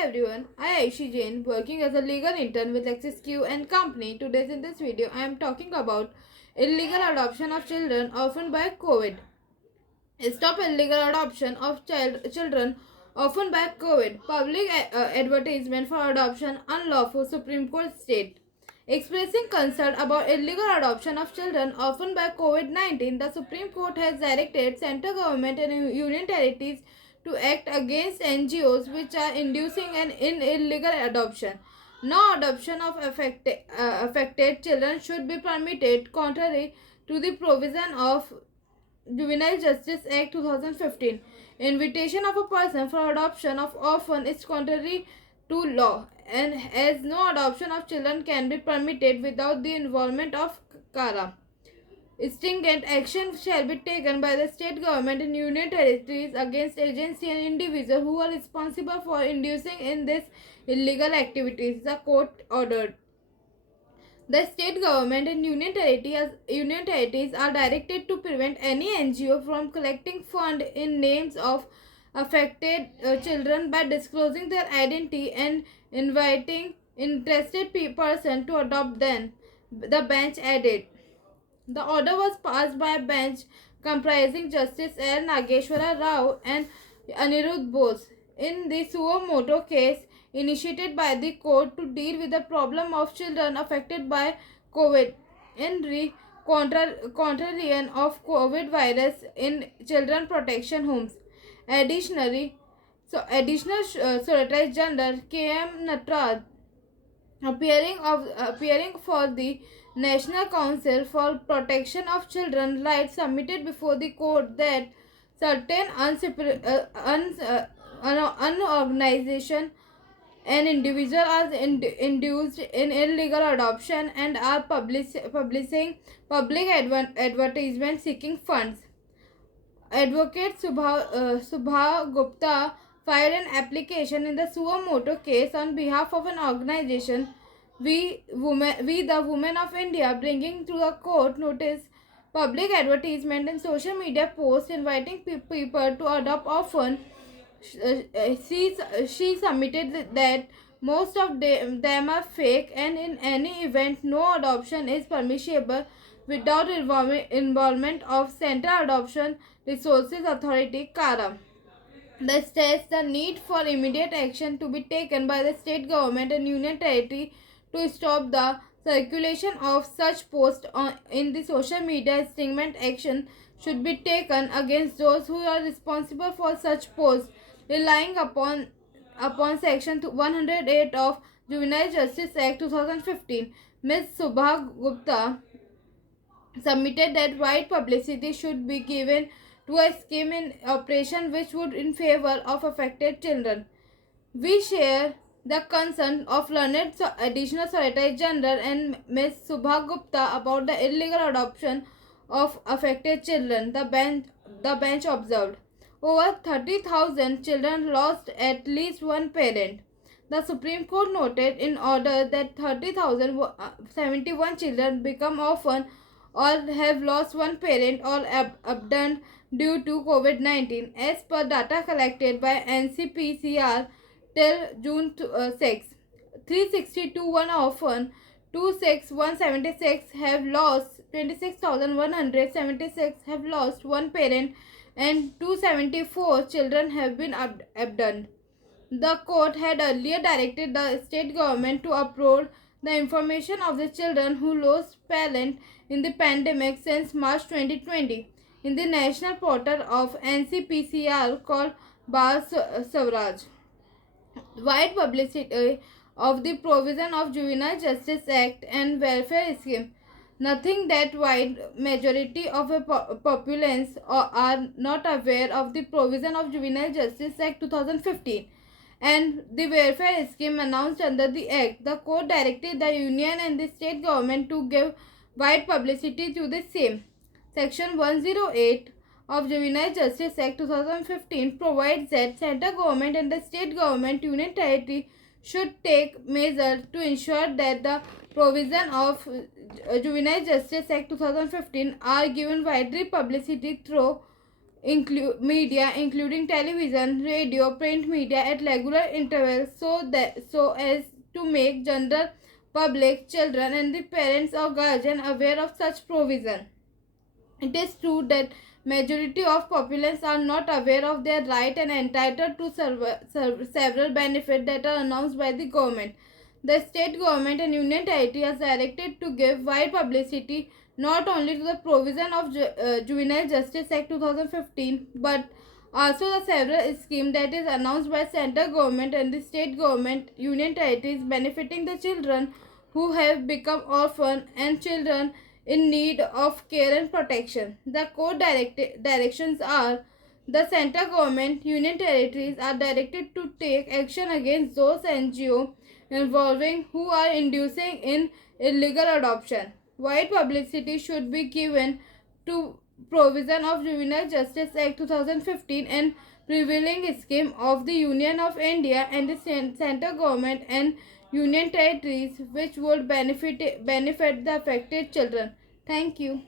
Hi everyone, I am Ayushi Jain, working as a legal intern with LEXIQ and Company. Today in this video, I am talking about illegal adoption of children orphaned by COVID. Stop illegal adoption of children orphaned by COVID. Public advertisement for adoption unlawful. Supreme Court state. Expressing concern about illegal adoption of children orphaned by COVID-19, the Supreme Court has directed central government and union territories to act against NGOs which are inducing an illegal adoption. No adoption of affected children should be permitted, contrary to the provision of Juvenile Justice Act 2015. Invitation of a person for adoption of orphan is contrary to law, and as no adoption of children can be permitted without the involvement of CARA. Stringent action shall be taken by the state government and union territories against agencies and individuals who are responsible for inducing in this illegal activities, the court ordered. The state government and union territories are directed to prevent any NGO from collecting funds in names of affected children by disclosing their identity and inviting interested person to adopt them, the bench added. The order was passed by a bench comprising Justice L. Nageshwara Rao and Anirudh Bose in the suo motu case initiated by the court to deal with the problem of children affected by COVID in the contrarian of COVID virus in children protection homes. Additionally, additional Solicitor General K.M. Natraj, appearing for the National Council for Protection of Children Rights, submitted before the court that certain unorganization and individuals are induced in illegal adoption and are publishing public advertisement seeking funds. Advocate Subha Gupta filed an application in the suo motu case on behalf of an organization, We the Women of India, bringing to the court notice public advertisement and social media posts inviting people to adopt orphan. She submitted that most of them are fake, and in any event no adoption is permissible without involvement of Central Adoption Resources Authority CARA. This states the need for immediate action to be taken by the state government and union territory to stop the circulation of such posts in the social media. Stringent action should be taken against those who are responsible for such posts, relying upon Section 108 of Juvenile Justice Act 2015. Ms. Subha Gupta submitted that wide publicity should be given to a scheme in operation which would in favor of affected children. We share the concern of learned Additional Solicitor General and Ms. Subha Gupta about the illegal adoption of affected children, the bench observed. Over 30,000 children lost at least one parent. The Supreme Court noted in order that 30,071 children become orphan or have lost one parent or abandoned due to COVID-19, as per data collected by NCPCR till June 6. 362 one orphan, 26,176 have lost, 26,176 have lost one parent, and 274 children have been abandoned. The court had earlier directed the state government to upload the information of the children who lost parent in the pandemic since March 2020 in the national portal of NCPCR called Bal Swaraj. Wide publicity of the provision of Juvenile Justice Act and welfare scheme. Nothing that wide majority of a populace are not aware of the provision of Juvenile Justice Act 2015 and the welfare scheme announced under the Act. The court directed the union and the state government to give wide publicity to the same. Section 108 of Juvenile Justice Act 2015 provides that central government and the state government union territory should take measures to ensure that the provision of Juvenile Justice Act 2015 are given widely publicity through media including television, radio, print media at regular intervals so as to make general public, children and the parents or guardian aware of such provision. It is true that majority of populations are not aware of their right and entitled to several benefits that are announced by the government. The state government and union territory are directed to give wide publicity not only to the provision of Juvenile Justice Act 2015 but also the several schemes that is announced by central government and the state government union territories benefiting the children who have become orphan and children in need of care and protection. The core directions are the central government union territories are directed to take action against those NGO involving who are inducing in illegal adoption. Wide publicity should be given to provision of Juvenile Justice Act 2015 and prevailing scheme of the Union of India and the central government and union territories which would benefit the affected children. Thank you.